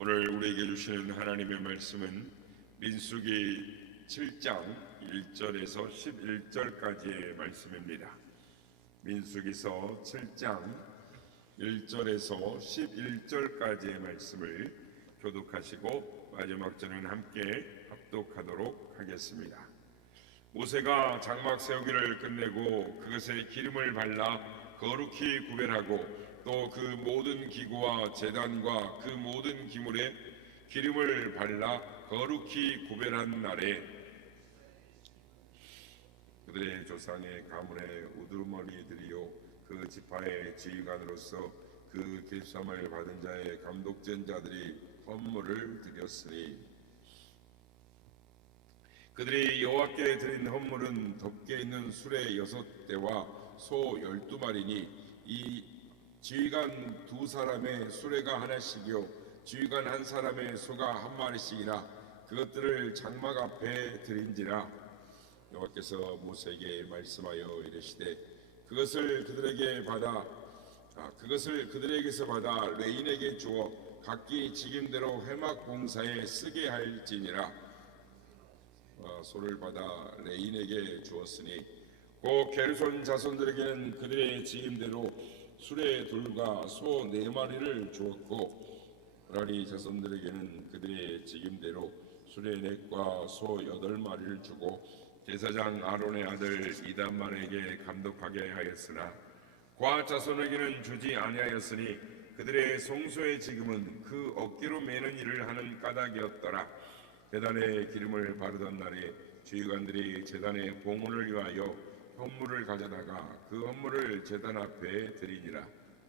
오늘 우리에게 주시는 하나님의 말씀은 민수기 7장 1절에서 11절까지의 말씀입니다. 민수기서 7장 1절에서 11절까지의 말씀을 교독하시고 마지막 절은 함께 합독하도록 하겠습니다. 모세가 장막 세우기를 끝내고 그것에 기름을 발라 거룩히 구별하고 또 그 모든 기구와 제단과 그 모든 기물에 기름을 발라 거룩히 구별한 날에 그들의 조상의 가문의 우두머리들이요 그 지파의 지휘관으로서 그 길쌈을 받은 자의 감독된 자들이 헌물을 드렸으니 그들이 여호와께 드린 헌물은 덮개 있는 수레 6대와 소 12마리니 이 지휘관 2사람의 수레가 하나씩이요 지휘관 1사람의 소가 1마리씩이라 그것들을 장막 앞에 드린지라. 여호와께서 모세에게 말씀하여 이르시되 그것을 그들에게서 받아 레인에게 주어 각기 직임대로 회막 봉사에 쓰게 할지니라. 소를 받아 레인에게 주었으니 곧 게르손 자손들에게는 그들의 직임대로 수레 둘과 소 4마리를 주었고 므라리 자손들에게는 그들의 직임대로 수레 4과 소 8마리를 주고 제사장 아론의 아들 이단만에게 감독하게 하였으나 과 자손에게는 주지 아니하였으니 그들의 송소의 직임은 그 어깨로 매는 일을 하는 까닭이었더라. 제단에 기름을 바르던 날에 지휘관들이 제단의 봉헌을 위하여 헌물을 가져다가 그 헌물을 제단 앞에 드리니라.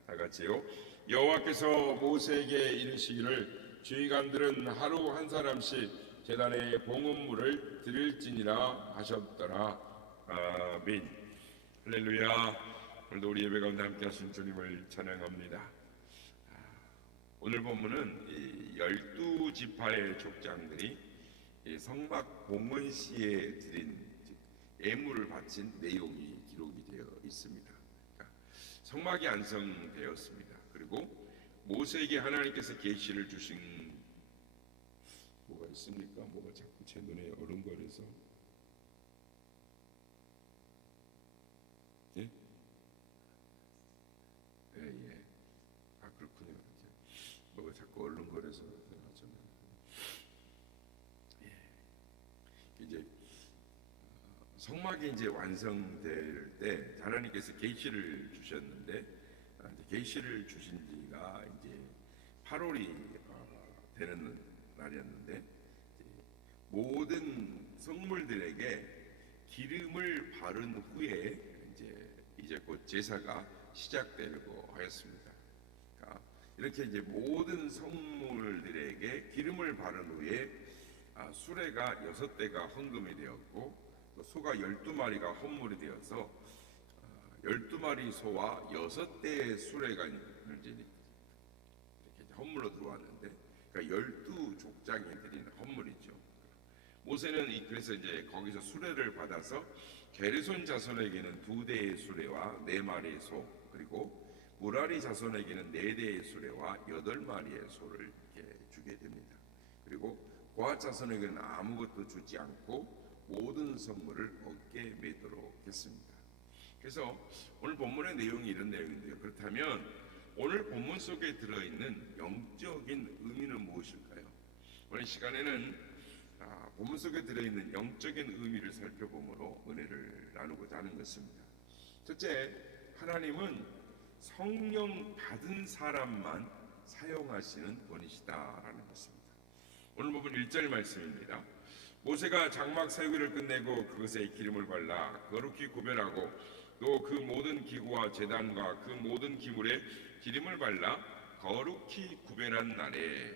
다같이요 여호와께서 모세에게 이르시기를 지휘관들은 하루 1사람씩 제단의 봉헌물을 드릴지니라 하셨더라. 아멘. 할렐루야. 오늘도 우리 예배 가운데 함께 하신 주님을 찬양합니다. 오늘 본문은 12지파의 족장들이 성막 봉헌시에 드린 예물을 바친 내용이 기록이 되어 있습니다. 그러니까 성막이 완성되었습니다. 그리고 모세에게 하나님께서 계시를 주신 뭐가 있습니까? 뭐가 자꾸 제 눈에 어른거려서 예? 예. 아 그렇군요. 뭐가 자꾸 얼른거려서 이제 성막이 이제 완성될 때 하나님께서 계시를 주셨는데 계시를 주신 지가 이제 8월이 되는 날이었는데 모든 성물들에게 기름을 바른 후에 이제 곧 제사가 시작되려고 하였습니다. 그러니까 이렇게 이제 모든 성물들에게 기름을 바른 후에 수레가 6대가 헌금이 되었고 소가 12마리가 헌물이 되어서 12마리 소와 6대의 수레가 이렇게 헌물로 들어왔는데 그러니까 12족장이 드린 헌물이죠. 모세는 그래서 이제 거기서 수레를 받아서 게르손 자손에게는 2대의 수레와 4마리의 소 그리고 무라리 자손에게는 4대의 수레와 8마리의 소를 이렇게 주게 됩니다. 그리고 고핫 자손에게는 아무것도 주지 않고 모든 선물을 어깨에 메도록 했습니다. 그래서 오늘 본문의 내용이 이런 내용인데요. 그렇다면 오늘 본문 속에 들어있는 영적인 의미는 무엇일까요? 오늘 시간에는 본문 속에 들어있는 영적인 의미를 살펴보므로 은혜를 나누고자 하는 것입니다. 첫째, 하나님은 성령 받은 사람만 사용하시는 분이시다라는 것입니다. 오늘 본문 1절 말씀입니다. 모세가 장막 세우기를 끝내고 그것에 기름을 발라 거룩히 구별하고 또 그 모든 기구와 제단과 그 모든 기물에 기름을 발라 거룩히 구별한 날에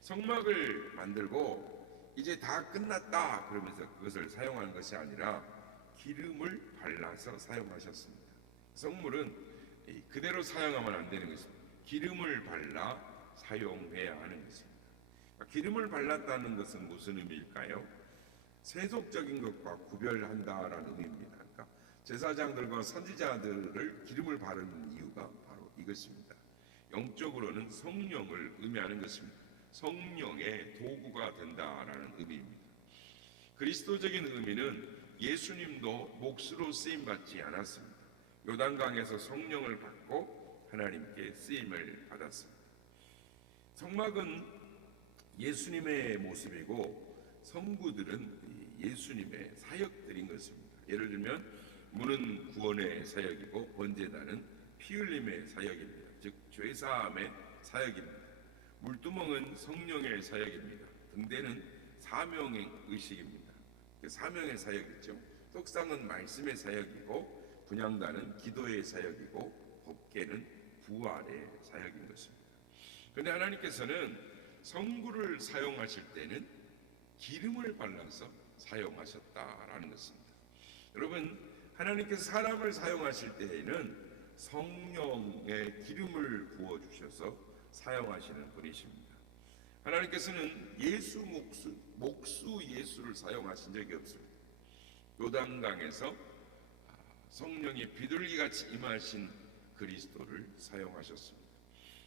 성막을 만들고 이제 다 끝났다 그러면서 그것을 사용하는 것이 아니라 기름을 발라서 사용하셨습니다. 성물은 그대로 사용하면 안 되는 것입니다. 기름을 발라 사용해야 하는 것입니다. 기름을 발랐다는 것은 무슨 의미일까요? 세속적인 것과 구별한다라는 의미입니다. 그러니까 제사장들과 선지자들을 기름을 바르는 이유가 바로 이것입니다. 영적으로는 성령을 의미하는 것입니다. 성령의 도구가 된다라는 의미입니다. 그리스도적인 의미는 예수님도 몫으로 쓰임 받지 않았습니다. 요단강에서 성령을 받고 하나님께 쓰임을 받았습니다. 성막은 예수님의 모습이고 성구들은 예수님의 사역들인 것입니다. 예를 들면 문은 구원의 사역이고 번제단은 피 흘림의 사역입니다. 즉 죄사함의 사역입니다. 물두멍은 성령의 사역입니다. 등대는 사명의 의식입니다. 사명의 사역이죠. 떡상은 말씀의 사역이고 분향단은 기도의 사역이고 법궤는 부활의 사역인 것입니다. 그런데 하나님께서는 성구를 사용하실 때는 기름을 발라서 사용하셨다라는 것입니다. 여러분, 하나님께서 사람을 사용하실 때에는 성령의 기름을 부어주셔서 사용하시는 분이십니다. 하나님께서는 목수 예수를 사용하신 적이 없습니다. 요단강에서 성령이 비둘기같이 임하신 그리스도를 사용하셨습니다.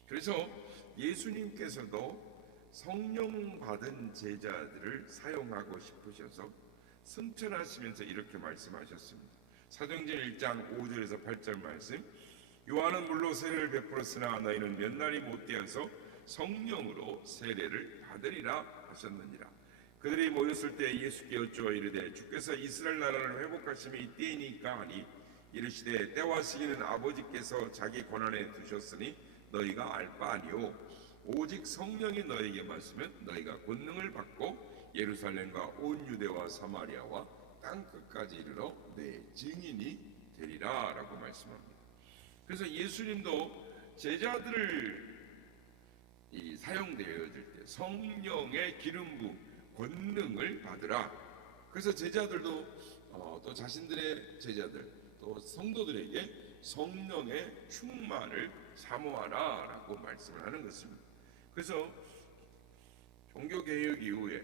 그래서 예수님께서도 성령 받은 제자들을 사용하고 싶으셔서 승천하시면서 이렇게 말씀하셨습니다. 사도행전 1장 5절에서 8절 말씀, 요한은 물로 세례를 베풀었으나 너희는 몇 날이 못되어서 성령으로 세례를 받으리라 하셨느니라. 그들이 모였을 때 예수께 여쭈어 이르되 주께서 이스라엘 나라를 회복하심이 이때이니까 하니 이르시되 때와 시기는 아버지께서 자기 권한에 두셨으니 너희가 알 바 아니오. 오직 성령이 너희에게 말씀은 너희가 권능을 받고 예루살렘과 온 유대와 사마리아와 땅끝까지 이르러 내 증인이 되리라 라고 말씀합니다. 그래서 예수님도 제자들을 사용되어질 때 성령의 기름 부음 권능을 받으라. 그래서 제자들도 또 자신들의 제자들 또 성도들에게 성령의 충만을 사모하라 라고 말씀을 하는 것입니다. 그래서 종교개혁 이후에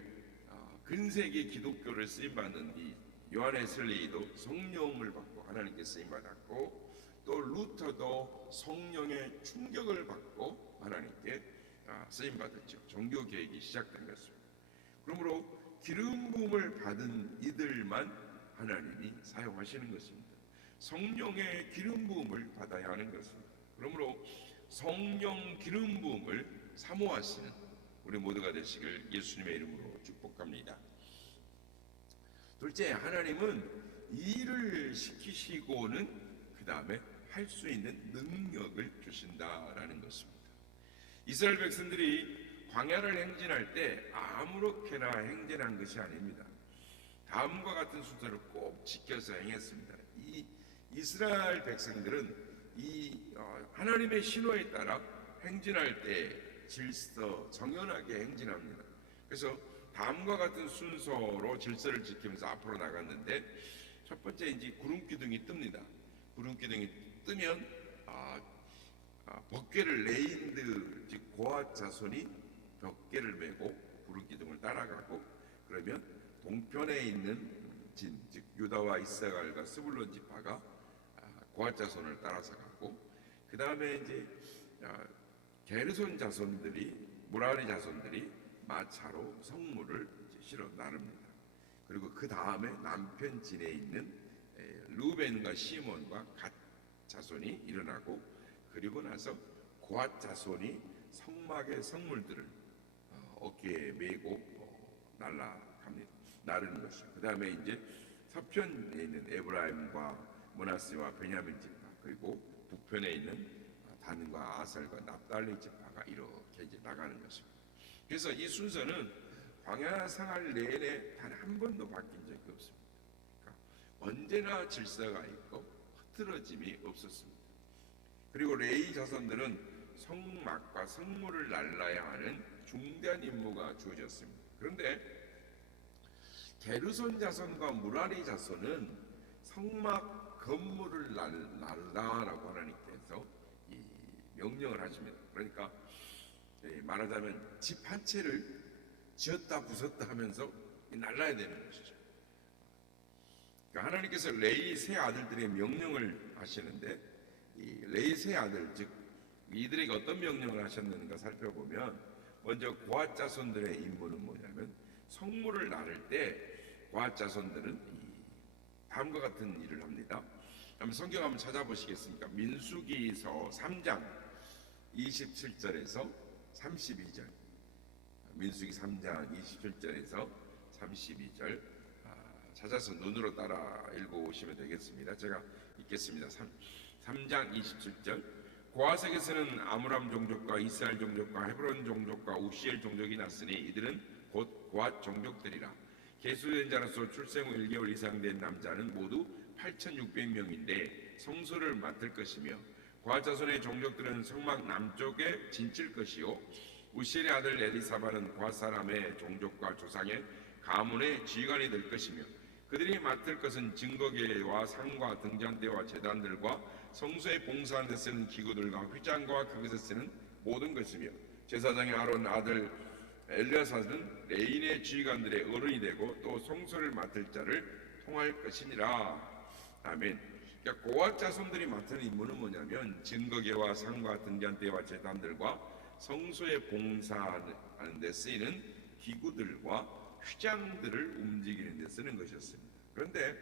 근세기 기독교를 쓰임받는 이 요한의 슬레이도 성령을 받고 하나님께 쓰임받았고 또 루터도 성령의 충격을 받고 하나님께 쓰임받았죠. 종교개혁이 시작된 것입니다. 그러므로 기름 부음을 받은 이들만 하나님이 사용하시는 것입니다. 성령의 기름 부음을 받아야 하는 것입니다. 그러므로 성령 기름 부음을 사모하시는 우리 모두가 되시길 예수님의 이름으로 축복합니다. 둘째, 하나님은 일을 시키시고는 그 다음에 할 수 있는 능력을 주신다라는 것입니다. 이스라엘 백성들이 광야를 행진할 때 아무렇게나 행진한 것이 아닙니다. 다음과 같은 순서를 꼭 지켜서 행했습니다. 이 이스라엘 백성들은 하나님의 신호에 따라 행진할 때 질서 정연하게 행진합니다. 그래서 다음과 같은 순서로 질서를 지키면서 앞으로 나갔는데 첫 번째 이제 구름 기둥이 뜹니다. 구름 기둥이 뜨면 벅궤를 레인드 즉 고아 자손이 벽궤를 메고 구름 기둥을 따라가고 그러면 동편에 있는 진 즉 유다와 이스라엘과 스불론 지파가 고아 자손을 따라서 가고 그 다음에 이제 게르손 자손들이 무라리 자손들이 마차로 성물을 실어 나릅니다. 그리고 그 다음에 남편 진에 있는 루벤과 시몬과 갓 자손이 일어나고 그리고 나서 고앗 자손이 성막의 성물들을 어깨에 메고 나르는 것이죠. 그 다음에 이제 서편에 있는 에브라임과 므낫세와 베냐민 지파 그리고 북편에 있는 단과 아살과 납달리 지파가 이렇게 이제 나가는 것입니다. 그래서 이 순서는 광야 생활 내내 단 한 번도 바뀐 적이 없습니다. 그러니까 언제나 질서가 있고 흐트러짐이 없었습니다. 그리고 레위 자손들은 성막과 성물을 날라야 하는 중대한 임무가 주어졌습니다. 그런데 게르손 자손과 무라리 자손은 성막 건물을 날라라고 하나님께서 명령을 하십니다. 그러니까 말하자면 집 한 채를 지었다 부쉈다 하면서 날라야 되는 것이죠. 그러니까 하나님께서 레위 세 아들들의 명령을 하시는데 이 레위 세 아들 즉 이들에게 어떤 명령을 하셨는가 살펴보면 먼저 고앗 자손들의 임무는 뭐냐면 성물을 나눌 때 고앗 자손들은 다음과 같은 일을 합니다. 한번 성경 한번 찾아보시겠습니까? 민수기서 3장 27절에서 32절. 민수기 3장 27절에서 32절 찾아서 눈으로 따라 읽어오시면 되겠습니다. 제가 읽겠습니다. 3장 27절. 고아색에서는 아므람 종족과 이스라엘 종족과 헤브론 종족과 우시엘 종족이 났으니 이들은 곧 고앗 종족들이라. 계수된 자로서 출생 후 1개월 이상 된 남자는 모두 8,600명인데 성소를 맡을 것이며 고앗 자손의 종족들은 성막 남쪽에 진칠 것이요 우시엘의 아들 엘리사바는 고앗 사람의 종족과 조상의 가문의 지휘관이 될 것이며 그들이 맡을 것은 증거계와 상과 등잔대와 제단들과 성소에 봉사하는 데 쓰는 기구들과 휘장과 그것에 쓰는 모든 것이며 제사장의 아론 아들 엘리아사는 레인의 지휘관들의 어른이 되고 또 성소를 맡을 자를 통할 것이니라. 아멘. 그러니까 고앗 자손들이 맡은 임무는 뭐냐면 증거계와 상과 등잔대와 제단들과 성소에 봉사하는 데 쓰이는 기구들과 휘장들을 움직이는 데 쓰는 것이었습니다. 그런데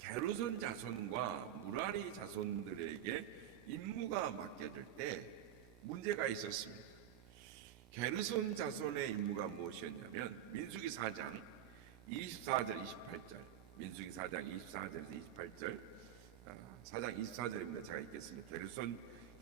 게르손 자손과 무라리 자손들에게 임무가 맡겨질 때 문제가 있었습니다. 게르손 자손의 임무가 무엇이었냐면 민수기 4장 24절 28절 민수기 4장 24절에서 28절 4장 24절입니다. 제가 읽겠습니다.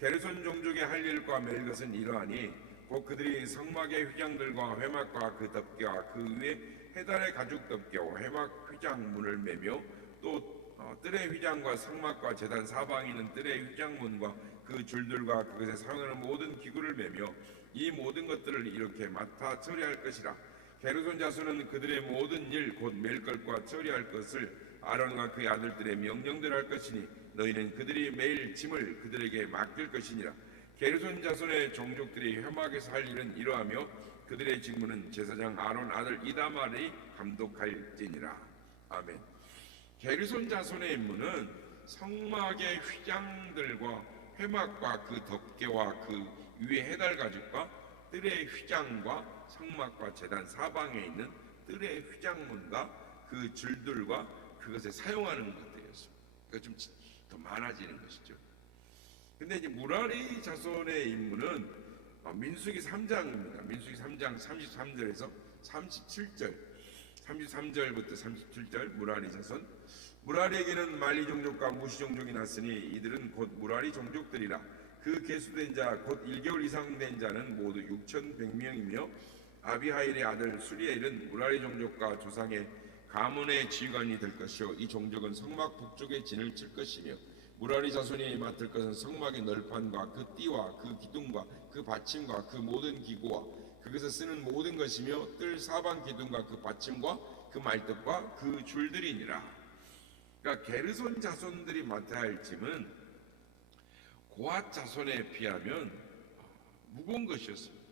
게르손 종족의 할 일과 매일 것은 이러하니 곧 그들이 성막의 휘장들과 회막과 그 덮개와 그 위에 해달의 가죽 덮개와 회막 휘장문을 매며 또 뜰의 휘장과 성막과 제단 사방에 있는 뜰의 휘장문과 그 줄들과 그것에 사용하는 모든 기구를 매며 이 모든 것들을 이렇게 맡아 처리할 것이라. 게르손 자손은 그들의 모든 일 곧 맬 것과 처리할 것을 아론과 그의 아들들의 명령대로 할 것이니 너희는 그들이 매일 짐을 그들에게 맡길 것이니라. 게르손 자손의 종족들이 회막에서 할 일은 이러하며 그들의 직무는 제사장 아론 아들 이다말이 감독할지니라. 아멘. 게르손 자손의 임무는 성막의 휘장들과 회막과 그 덮개와 그 위에 해달 가죽과 뜰의 휘장과 성막과 제단 사방에 있는 뜰의 휘장문과 그 줄들과 그것에 사용하는 것들이었습니다. 그러니까 좀 더 많아지는 것이죠. 근데 이제 무라리 자손의 임무는 민수기 3장입니다. 민수기 3장 33절에서 37절 33절부터 37절 무라리 자손. 무라리에게는 말리 종족과 무시 종족이 났으니 이들은 곧 무라리 종족들이라. 그 계수된 자 곧 1개월 이상 된 자는 모두 6,100명이며 아비하일의 아들 수리엘은 무라리 종족과 조상의 가문의 지휘관이 될 것이요 이 종족은 성막 북쪽에 진을 칠 것이며 무라리 자손이 맡을 것은 성막의 널판과 그 띠와 그 기둥과 그 받침과 그 모든 기구와 그것에 쓰는 모든 것이며 뜰 사방 기둥과 그 받침과 그 말뚝과 그 줄들이니라. 그러니까 게르손 자손들이 맡아야 할 짐은 고앗 자손에 비하면 무거운 것이었습니다.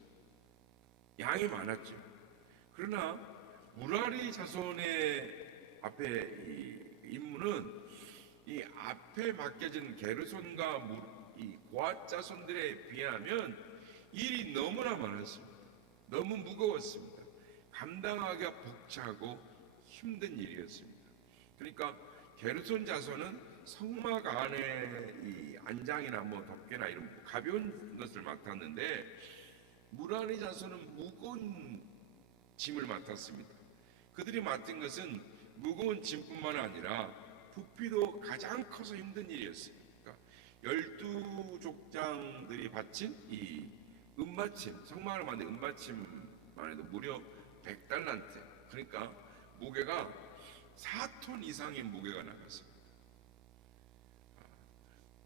양이 많았죠. 그러나 무라리 자손의 앞에 이 임무는 이 앞에 맡겨진 게르손과 이 고앗 자손들에 비하면 일이 너무나 많았습니다. 너무 무거웠습니다. 감당하기가 벅차고 힘든 일이었습니다. 그러니까 게르손 자손은 성막 안에 이 안장이나 뭐 덮개나 이런 가벼운 것을 맡았는데 무라리 자손은 무거운 짐을 맡았습니다. 그들이 맡은 것은 무거운 짐뿐만 아니라 부피도 가장 커서 힘든 일이었습니다. 그러니까 12족장들이 바친 이 은받침, 성막을 만든 은받침만 해도 무려 100달란트, 그러니까 무게가 4톤 이상의 무게가 나갔습니다.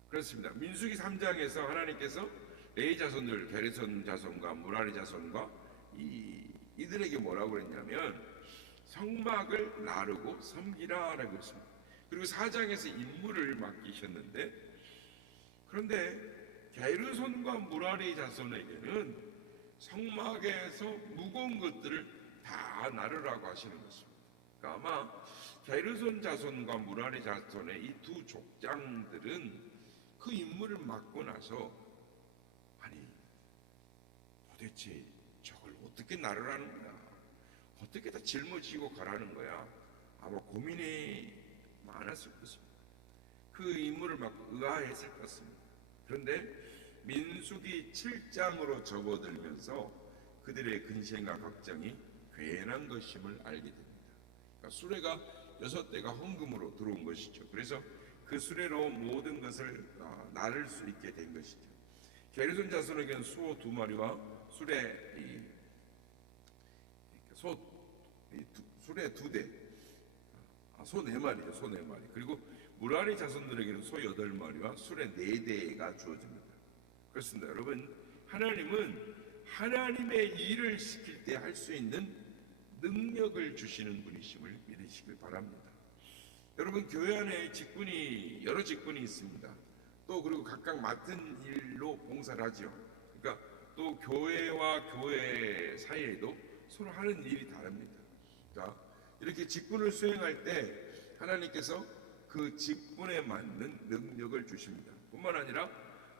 그렇습니다. 민수기 3장에서 하나님께서 레위 자손들, 게르손 자손과 무라리 자손과 이들에게 뭐라고 그랬냐면 성막을 나르고 섬기라라고 했습니다. 그리고 4장에서 임무를 맡기셨는데 그런데 게르손과 무라리 자손에게는 성막에서 무거운 것들을 다 나르라고 하시는 것입니다. 그러니까 아마 게르손 자손과 무라리 자손의 이 두 족장들은 그 임무를 맡고 나서 아니 도대체 저걸 어떻게 나르라는 거야? 어떻게 다 짊어지고 가라는 거야? 아마 고민이 많았을 것입니다. 그 인물을 막 의아해 살았습니다. 그런데 민수기 7장으로 접어들면서 그들의 근심과 걱정이 괜한 것임을 알게 됩니다. 그러니까 수레가 6대가 헌금으로 들어온 것이죠. 그래서 그 수레로 모든 것을 나를 수 있게 된 것이죠. 게르손 자손에게는 소 2마리와 수레 2대, 소 4마리죠. 소 4마리. 그리고 무라리 자손들에게는 소 8마리와 수레 4대가 주어집니다. 그렇습니다. 여러분, 하나님은 하나님의 일을 시킬 때 할 수 있는 능력을 주시는 분이심을 믿으시길 바랍니다. 여러분, 교회 안에 여러 직분이 있습니다. 또 그리고 각각 맡은 일로 봉사를 하죠. 그러니까 또 교회와 교회 사이에도 서로 하는 일이 다릅니다. 그러니까 이렇게 직분을 수행할 때 하나님께서 그 직분에 맞는 능력을 주십니다. 뿐만 아니라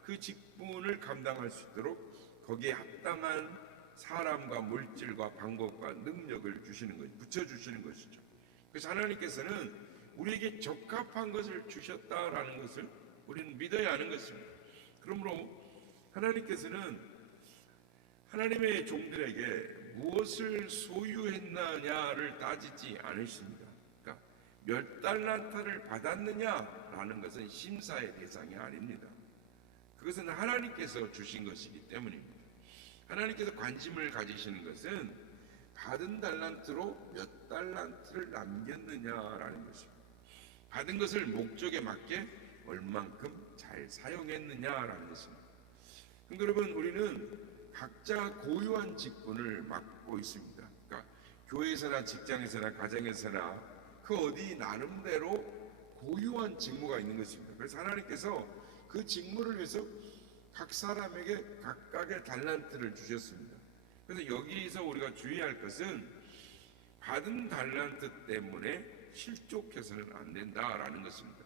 그 직분을 감당할 수 있도록 거기에 합당한 사람과 물질과 방법과 능력을 주시는 것, 붙여주시는 것이죠. 그래서 하나님께서는 우리에게 적합한 것을 주셨다라는 것을 우리는 믿어야 하는 것입니다. 그러므로 하나님께서는 하나님의 종들에게 무엇을 소유했느냐를 따지지 않으십니다. 그러니까 몇 달란트를 받았느냐라는 것은 심사의 대상이 아닙니다. 그것은 하나님께서 주신 것이기 때문입니다. 하나님께서 관심을 가지시는 것은 받은 달란트로 몇 달란트를 남겼느냐라는 것입니다. 받은 것을 목적에 맞게 얼만큼 잘 사용했느냐라는 것입니다. 그런데 여러분, 우리는 각자 고유한 직분을 맡고 있습니다. 그러니까 교회에서나 직장에서나 가정에서나 그 어디 나름대로 고유한 직무가 있는 것입니다. 그래서 하나님께서 그 직무를 위해서 각 사람에게 각각의 달란트를 주셨습니다. 그래서 여기서 우리가 주의할 것은 받은 달란트 때문에 실족해서는 안 된다라는 것입니다.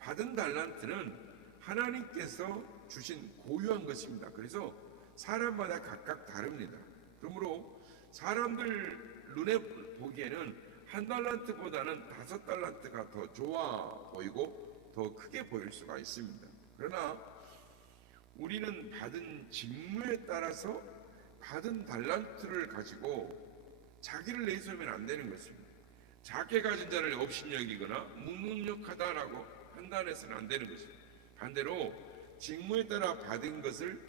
받은 달란트는 하나님께서 주신 고유한 것입니다. 그래서 사람마다 각각 다릅니다. 그러므로 사람들 눈에 보기에는 한 달란트보다는 5달란트가 더 좋아 보이고 더 크게 보일 수가 있습니다. 그러나 우리는 받은 직무에 따라서 받은 달란트를 가지고 자기를 내세우면 안 되는 것입니다. 작게 가진 자를 업신여기거나 무능력하다라고 판단해서는 안 되는 것입니다. 반대로 직무에 따라 받은 것을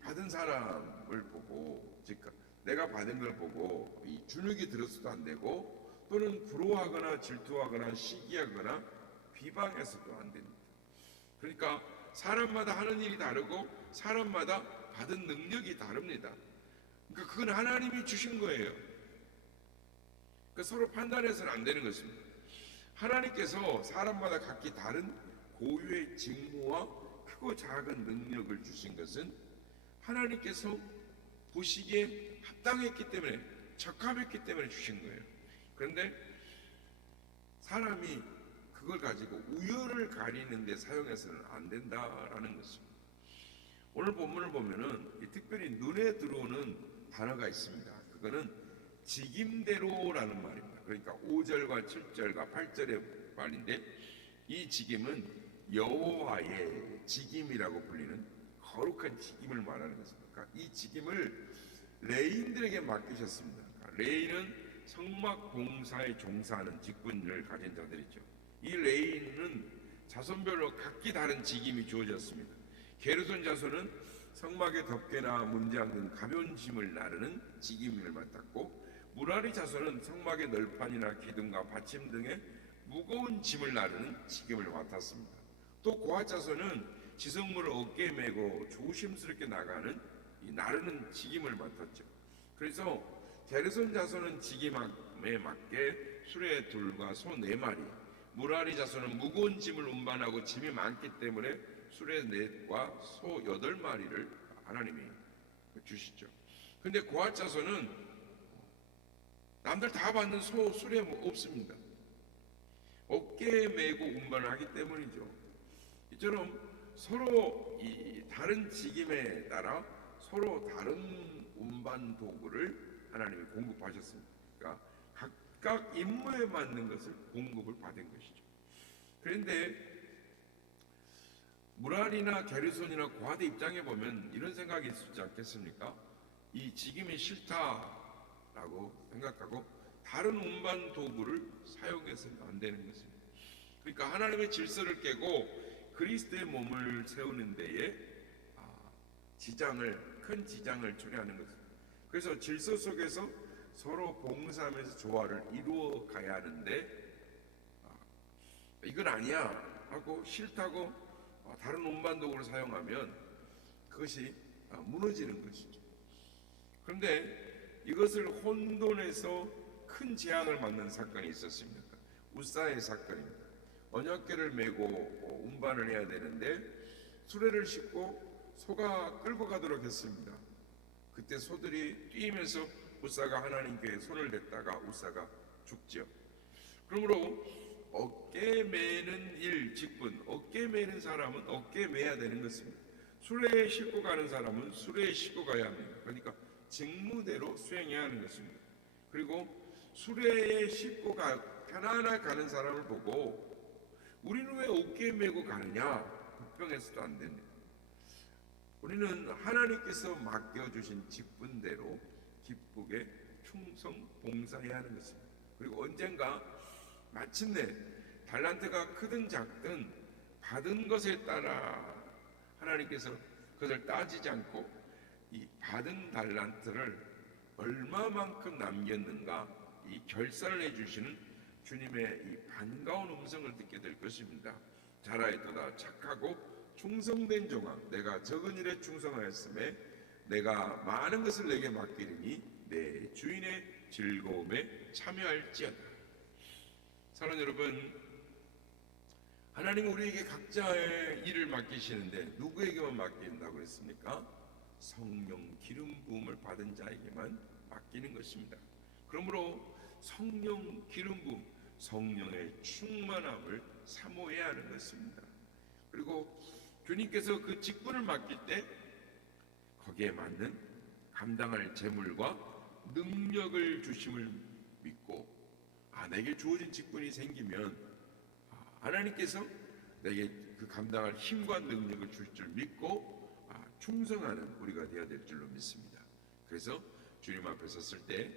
받은 사람을 보고, 즉 내가 받은 걸 보고 주눅이 들어서도 안 되고, 또는 부러워하거나 질투하거나 시기하거나 비방해서도 안 됩니다. 그러니까 사람마다 하는 일이 다르고 사람마다 받은 능력이 다릅니다. 그러니까 그건 하나님이 주신 거예요. 그러니까 서로 판단해서는 안 되는 것입니다. 하나님께서 사람마다 각기 다른 고유의 직무와 크고 작은 능력을 주신 것은 하나님께서 보시기에 합당했기 때문에, 적합했기 때문에 주신 거예요. 그런데 사람이 그걸 가지고 우열을 가리는 데 사용해서는 안 된다라는 것입니다. 오늘 본문을 보면은 특별히 눈에 들어오는 단어가 있습니다. 그거는 직임대로라는 말입니다. 그러니까 5절과 7절과 8절의 말인데, 이 직임은 여호와의 직임이라고 불리는 거룩한 직임을 말하는 것입니다. 그러니까 이 직임을 레인들에게 맡기셨습니다. 그러니까 레인은 성막 봉사에 종사하는 직분을 가진 자들이죠. 이 레인은 자손별로 각기 다른 직임이 주어졌습니다. 게르손 자손은 성막의 덮개나 문장 등 가벼운 짐을 나르는 직임을 맡았고, 무라리 자손은 성막의 널판이나 기둥과 받침 등의 무거운 짐을 나르는 직임을 맡았습니다. 또 고핫 자손은 지성물을 어깨에 메고 조심스럽게 나가는 나르는 직임을 맡았죠. 그래서 게르손 자손은 직임에 맞게 수레 2과 소 4마리, 무라리 자손은 무거운 짐을 운반하고 짐이 많기 때문에 수레 4과 소 8마리를 하나님이 주시죠. 근데 고핫 자손은 남들 다 받는 수레 없습니다. 어깨에 메고 운반을 하기 때문이죠. 이처럼 서로 이 다른 직임에 따라 서로 다른 운반 도구를 하나님이 공급하셨습니다. 그러니까 각각 임무에 맞는 것을 공급을 받은 것이죠. 그런데 무랄이나 게르손이나 고하드 입장에 보면 이런 생각이 있지 않겠습니까? 이 지금이 싫다라고 생각하고 다른 운반 도구를 사용해서는 안 되는 것입니다. 그러니까 하나님의 질서를 깨고 그리스도의 몸을 세우는 데에 큰 지장을 초래하는 것입니다. 그래서 질서 속에서 서로 봉사하면서 조화를 이루어 가야 하는데 이건 아니야 하고 싫다고 다른 운반 도구를 사용하면 그것이 무너지는 것이죠. 그런데 이것을 혼돈해서 큰 재앙을 맞는 사건이 있었습니다. 우사의 사건입니다. 언약궤를 메고 운반을 해야 되는데 수레를 싣고 소가 끌고 가도록 했습니다. 그때 소들이 뛰면서 우사가 하나님께 손을 댔다가 우사가 죽죠. 그러므로 어깨 매는 일, 직분, 어깨 매는 사람은 어깨 매야 되는 것입니다. 수레에 싣고 가는 사람은 수레에 싣고 가야 합니다. 그러니까 직무대로 수행해야 하는 것입니다. 그리고 수레에 싣고 편안하게 가는 사람을 보고 우리는 왜 어깨에 메고 가느냐 불평해서도 안 됩니다. 우리는 하나님께서 맡겨주신 직분대로 기쁘게 충성 봉사해야 하는 것입니다. 그리고 언젠가 마침내 달란트가 크든 작든 받은 것에 따라 하나님께서 그것을 따지지 않고 이 받은 달란트를 얼마만큼 남겼는가 이 결산을 해주시는 주님의 이 반가운 음성을 듣게 될 것입니다. 잘하였도다 착하고 충성된 종아, 내가 적은 일에 충성하였음에 내가 많은 것을 내게 맡기리니 내 주인의 즐거움에 참여할지어다. 사랑하는 여러분, 하나님은 우리에게 각자의 일을 맡기시는데 누구에게만 맡긴다고 했습니까? 성령 기름 부음을 받은 자에게만 맡기는 것입니다. 그러므로 성령 기름 부음, 성령의 충만함을 사모해야 하는 것입니다. 그리고 주님께서 그 직분을 맡길 때 거기에 맞는 감당할 재물과 능력을 주심을 믿고 내게 주어진 직분이 생기면 하나님께서 내게 그 감당할 힘과 능력을 줄 줄 믿고 충성하는 우리가 되어야 될 줄로 믿습니다. 그래서 주님 앞에 섰을 때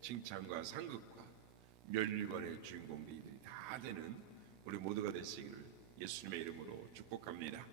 칭찬과 상급과 멸류관의 주인공들이 다 되는 우리 모두가 되시기를 예수님의 이름으로 축복합니다.